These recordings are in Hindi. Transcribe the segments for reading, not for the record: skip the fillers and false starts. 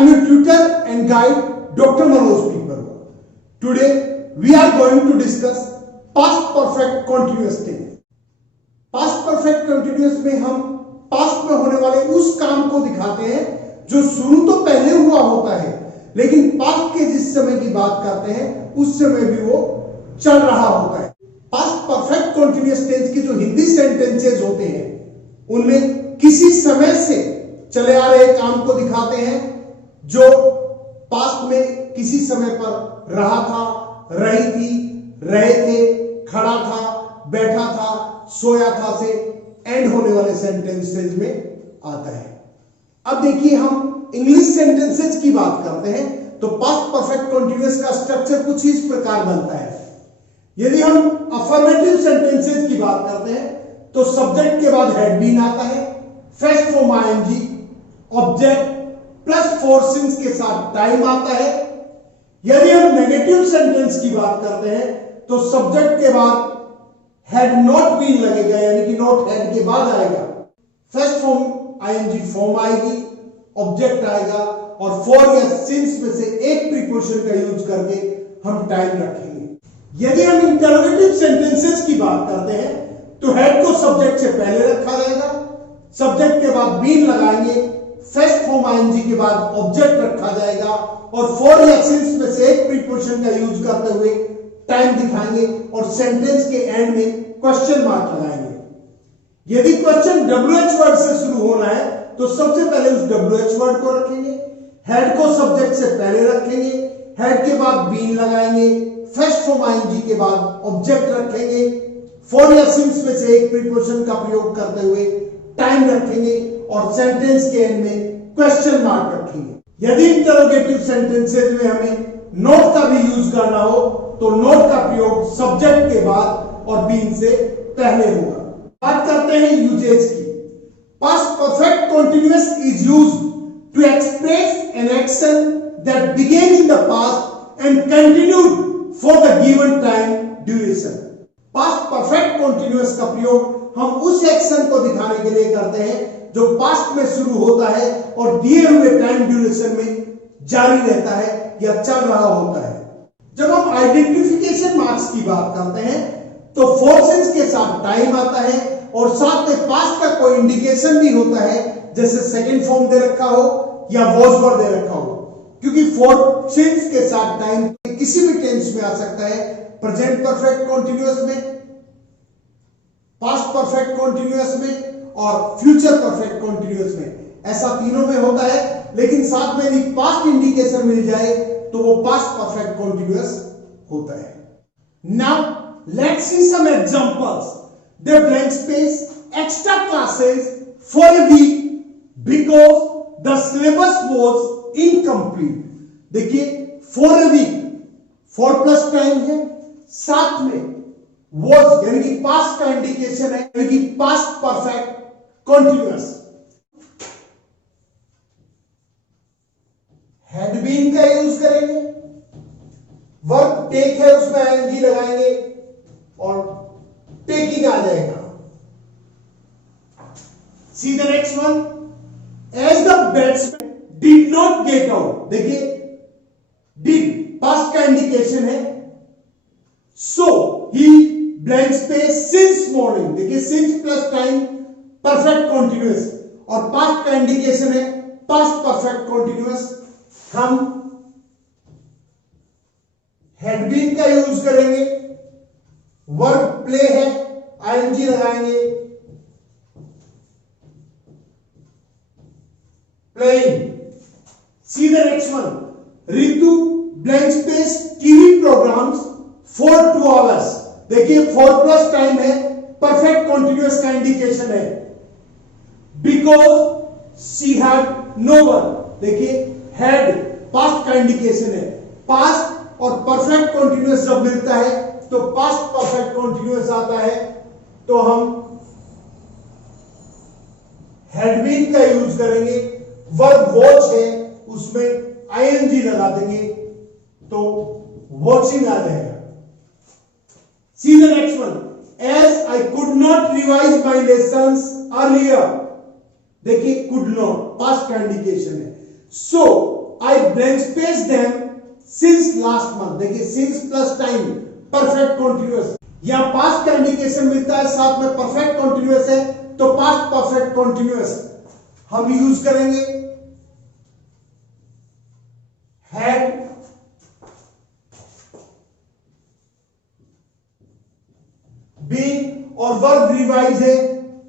I'm your tutor and guide, Dr. Manoj Piparwa. Today, we are going to discuss past perfect continuous tense. Past perfect continuous में हम पास्ट में होने वाले उस काम को दिखाते हैं जो शुरू तो पहले हुआ होता है, लेकिन पास्ट के जिस समय की बात करते हैं उस समय भी वो चल रहा होता है। पास्ट परफेक्ट कंटीन्यूअस टेंस के जो हिंदी सेंटेंसेस होते हैं उनमें किसी समय से चले आ रहे काम को दिखाते हैं जो पास्ट में किसी समय पर रहा था, रही थी, रहे थे, खड़ा था, बैठा था, सोया था से एंड होने वाले सेंटेंसेस में आता है। अब देखिए हम इंग्लिश सेंटेंसेस की बात करते हैं तो पास्ट परफेक्ट कंटीन्यूअस का स्ट्रक्चर कुछ इस प्रकार बनता है। यदि हम अफर्मेटिव सेंटेंसेस की बात करते हैं तो सब्जेक्ट के बाद हैड बीन आता है, first form ING, object plus for since के साथ टाइम आता है। यदि हम नेगेटिव सेंटेंस की बात करते हैं तो सब्जेक्ट के बाद हैड नॉट बीन लगेगा, यानी कि नॉट हैड के बाद आएगा, फर्स्ट फॉर्म आईएनजी फॉर्म आएगी, ऑब्जेक्ट आएगा और फॉर या सिंस में से एक प्रीपोजिशन का यूज करके हम टाइम रखेंगे। यदि हम इंटरोगेटिव सेंटेंसेस की बात करते हैं तो हेड को सब्जेक्ट से पहले रखा जाएगा, सब्जेक्ट के बाद बीन लगाएंगे, फर्स्ट फॉर्म आईएनजी के बाद ऑब्जेक्ट रखा जाएगा और फॉर या सिंस में से एक प्रीपोजिशन का यूज करते हुए टाइम दिखाएंगे और सेंटेंस के एंड में क्वेश्चन मार्क लगाएंगे। यदि क्वेश्चन WH वर्ड से शुरू होना है तो सबसे पहले उस WH वर्ड को रखेंगे, हेड को सब्जेक्ट से पहले रखेंगे, हेड के बाद बीन लगाएंगे, फर्स्ट फॉर्म आईएनजी के बाद ऑब्जेक्ट रखेंगे, फॉर या सिंस में से एक प्रीपोजिशन का प्रयोग करते हुए टाइम रखेंगे और सेंटेंस के एंड में क्वेश्चन मार्क रखेंगे। यदि इंटरोगेटिव सेंटेंसेस में हमें नोट का भी यूज करना हो तो नोट का प्रयोग सब्जेक्ट के बाद और बीन से पहले होगा। बात करते हैं यूजेज की। Past perfect continuous is used to express an action that began in the past and continued for the given time duration. Past perfect continuous का प्रयोग हम उस एक्शन को दिखाने के लिए करते हैं जो पास्ट में शुरू होता है और दिए हुए टाइम ड्यूरेशन में जारी रहता है या चल रहा होता है। जब हम आइडेंटिफिकेशन मार्क्स की बात करते हैं तो फोर सिंस के साथ टाइम आता है और साथ में पास्ट का कोई इंडिकेशन भी होता है, जैसे सेकंड फॉर्म दे रखा हो या वॉज वर्ब दे रखा हो, क्योंकि फोर सिंस के साथ टाइम किसी भी टेंस में आ सकता है, प्रेजेंट परफेक्ट कंटीन्यूअस में, पास्ट परफेक्ट कंटीन्यूअस में और फ्यूचर परफेक्ट कंटीन्यूअस में। ऐसा तीनों में होता है, लेकिन साथ में यदि पास्ट इंडिकेशन मिल जाए तो वो पास्ट परफेक्ट कंटीन्यूअस होता है। Now let's see some examples. The blank space extra classes for a week because the syllabus was incomplete। देखिए for a week, for plus time है, साथ में was यानी कि पास्ट का इंडिकेशन है, यानी कि past perfect continuous. Had been का यूज करेंगे, वर्ब टेक है उसमें आईएनजी लगाएंगे और टेकिंग आ जाएगा। See the next one. As the batsman did not get out, देखिए डिड पास्ट का इंडिकेशन है, so he blank space since morning, देखिए since plus time perfect continuous और पास्ट का इंडिकेशन है पास्ट परफेक्ट कंटीन्यूअस। हम हैड बीन का यूज करेंगे, वर्ब प्ले है, आईएनजी लगाएंगे, playing. See the next one. Ritu blank space TV programmes for 2 hours, देखिए 4 प्लस टाइम है, परफेक्ट कंटीन्यूअस का इंडिकेशन है, because she had no one, देखिए हैड पास्ट का इंडिकेशन है, पास्ट और परफेक्ट कंटीन्यूअस जब मिलता है तो पास्ट परफेक्ट कंटीन्यूअस आता है, तो हम हैड बीन का यूज करेंगे, वर्ब वॉच है उसमें आईएनजी लगा देंगे तो वॉचिंग आ जाएगा। See the next one. As I could not revise my lessons earlier, देखिए कुड नॉट पास्ट का इंडिकेशन है, so I blank space them since last month. देखिए since plus time perfect continuous, यहां पास्ट का इंडिकेशन मिलता है, साथ में परफेक्ट कॉन्टिन्यूअस है, तो पास्ट परफेक्ट कॉन्टिन्यूअस हम यूज करेंगे हैड बीन, और वर्ब रिवाइज है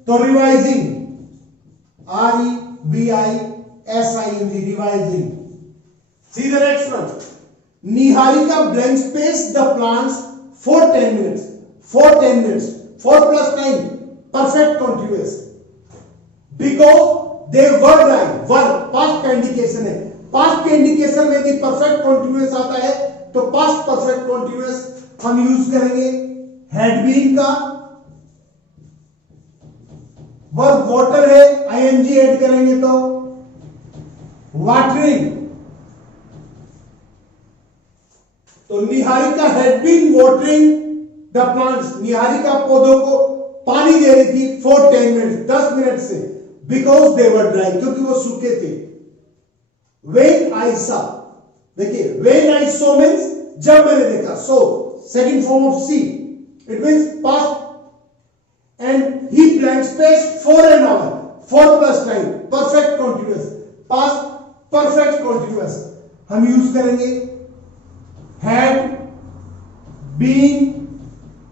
तो revising, REVISING, revising. C the next one, Niharika blank space the plants for 10 minutes, for 10 minutes, for plus time perfect continuous, because they were dry, verb past का इंडिकेशन है, पास्ट के इंडिकेशन में यदि परफेक्ट कॉन्टिन्यूअस आता है तो पास्ट परफेक्ट कॉन्टिन्यूअस हम यूज करेंगे हैड बीन का, वर्ब वाटर है ING ऐड करेंगे तो वाटरिंग, तो Niharika had been watering the plants, Niharika पौधों को पानी दे रही थी फॉर 10 मिनट, 10 मिनट से, बिकॉज दे वर ड्राई, क्योंकि वो सूखे थे। When I saw, देखिए when I saw means जब मैंने देखा, so second form of see, it means past, and he blank space for an hour, for plus time perfect continuous, past perfect continuous हम यूज करेंगे had been,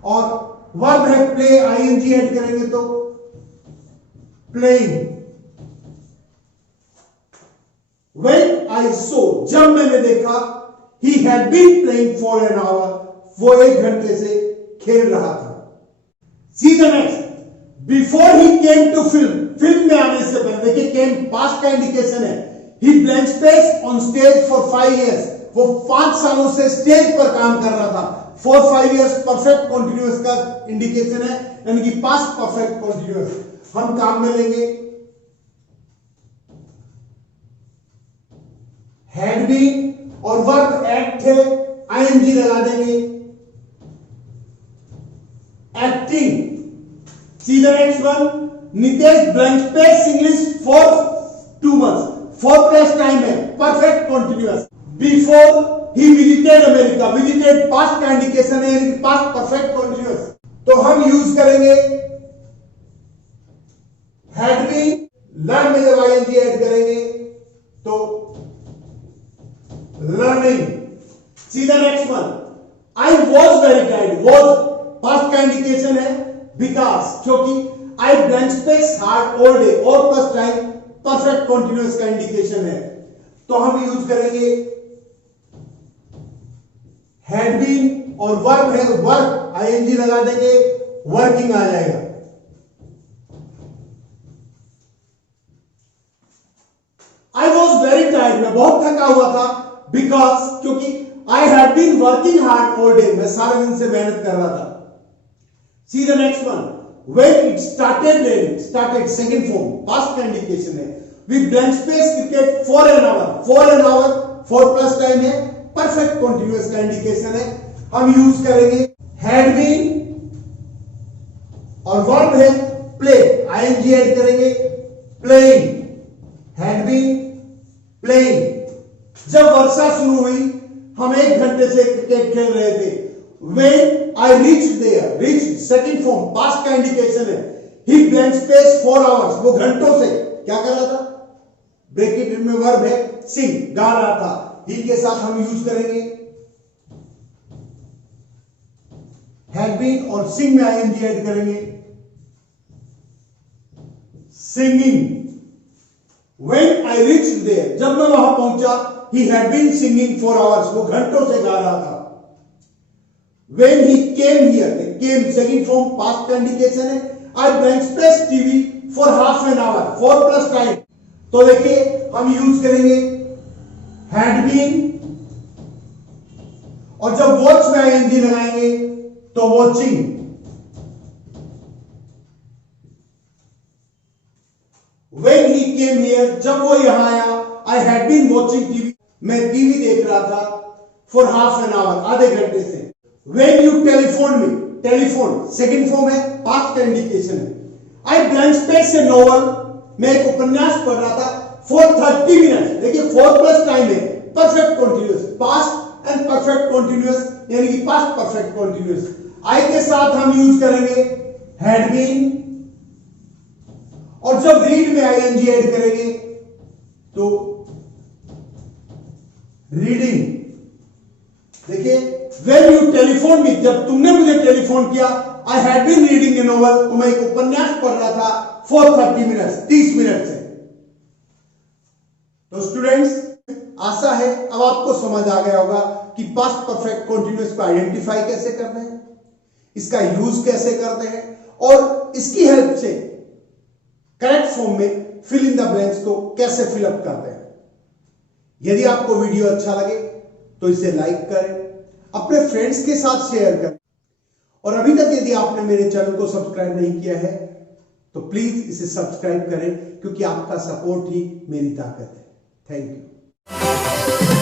और वर्ब है play ING ऐड करेंगे तो playing। When I saw, जब मैंने देखा, he had been playing for an hour, वो 1 घंटे से खेल रहा था। See the next, before he came to film, film में आने से पहले, देखिए came पास्ट का इंडिकेशन है, he blank space on stage for 5 years, वो 5 सालों से स्टेज पर काम कर रहा था, for 5 years परफेक्ट कॉन्टिन्यूअस का इंडिकेशन है, यानी कि पास्ट परफेक्ट कॉन्टिन्यूअस हम काम में लेंगे हैड बीन, और वर्ब एक्ट है ING लगा देंगे acting. See the next one, Nitesh blank space English for 2 months, for plus time है perfect continuous, before he visited America, visited past का इंडिकेशन है, यानी पास्ट परफेक्ट कॉन्टिन्यूअस, तो हम यूज करेंगे हैड बीन, लर्न में जब ING ऐड करेंगे तो learning। See the next one, I was very tired, was past का इंडिकेशन है, because क्योंकि I blank space hard all day, और प्लस टाइम परफेक्ट कॉन्टिन्यूअस का इंडिकेशन है, तो हम यूज करेंगे had been, और वर्ब है वर्क ING लगा देंगे, वर्किंग आ जाएगा। I was very tired, मैं बहुत थका हुआ था, बिकॉज क्योंकि I had been working hard all day, मैं सारे दिन से मेहनत कर रहा था। See the next one, when it started raining, started second form past का इंडिकेशन है, we blank space cricket for an hour, for an hour, for plus time है, परफेक्ट कॉन्टिन्यूअस का इंडिकेशन है, हम यूज करेंगे हैड बीन, और वर्ब है प्ले ING ऐड करेंगे प्लेइंग, हैड बीन प्लेइंग। जब वर्षा शुरू हुई, हम 1 घंटे से क्रिकेट खेल रहे थे, when I reached there, reached second form past का इंडिकेशन है, he blank space 4 hours, वो घंटों से क्या कर रहा था, ब्रैकेट में वर्ब है sing, गा रहा था, he के साथ हम यूज करेंगे had been, और sing में ING ऐड करेंगे singing। When I reached there, जब मैं वहां पहुंचा, he had been singing for hours, वो घंटों से गा रहा था। When he came here, came second form past का इंडिकेशन है, I blank space TV for half an hour, for plus time, तो देखिए हम यूज करेंगे had been, और जब watch में ING लगाएंगे तो watching। When he came here, जब वो यहां आया, I had been watching TV, मैं टीवी देख रहा था for half an hour, आधे घंटे से। When you telephone me, telephone second form है, पास्ट का इंडिकेशन है। I blank space a novel, मैं एक उपन्यास पढ़ रहा था for 30 मिनट्स, देखिए 4 प्लस टाइम है, perfect continuous, past and perfect continuous यानी कि पास्ट परफेक्ट कॉन्टिन्यूअस। आई के साथ हम यूज करेंगे हैड बीन, और जब रीड में आईएनजी ऐड करेंगे तो रीडिंग। देखिए, व्हेन यू टेलीफोन मी, जब तुमने मुझे टेलीफोन किया, I had been reading a novel, तो मैं एक उपन्यास पढ़ रहा था फॉर 30 मिनट्स, 30 मिनट से। तो स्टूडेंट्स, आशा है अब आपको समझ आ गया होगा कि पास्ट परफेक्ट कॉन्टिन्यूअस को आइडेंटिफाई कैसे करते हैं, इसका यूज कैसे करते हैं, और इसकी हेल्प से करेक्ट फॉर्म में फिल इन द ब्लैंक्स को कैसे फिलअप करते हैं। यदि आपको वीडियो अच्छा लगे तो इसे लाइक करें, अपने फ्रेंड्स के साथ शेयर करें, और अभी तक यदि आपने मेरे चैनल को सब्सक्राइब नहीं किया है तो प्लीज इसे सब्सक्राइब करें, क्योंकि आपका सपोर्ट ही मेरी ताकत है। Thank you.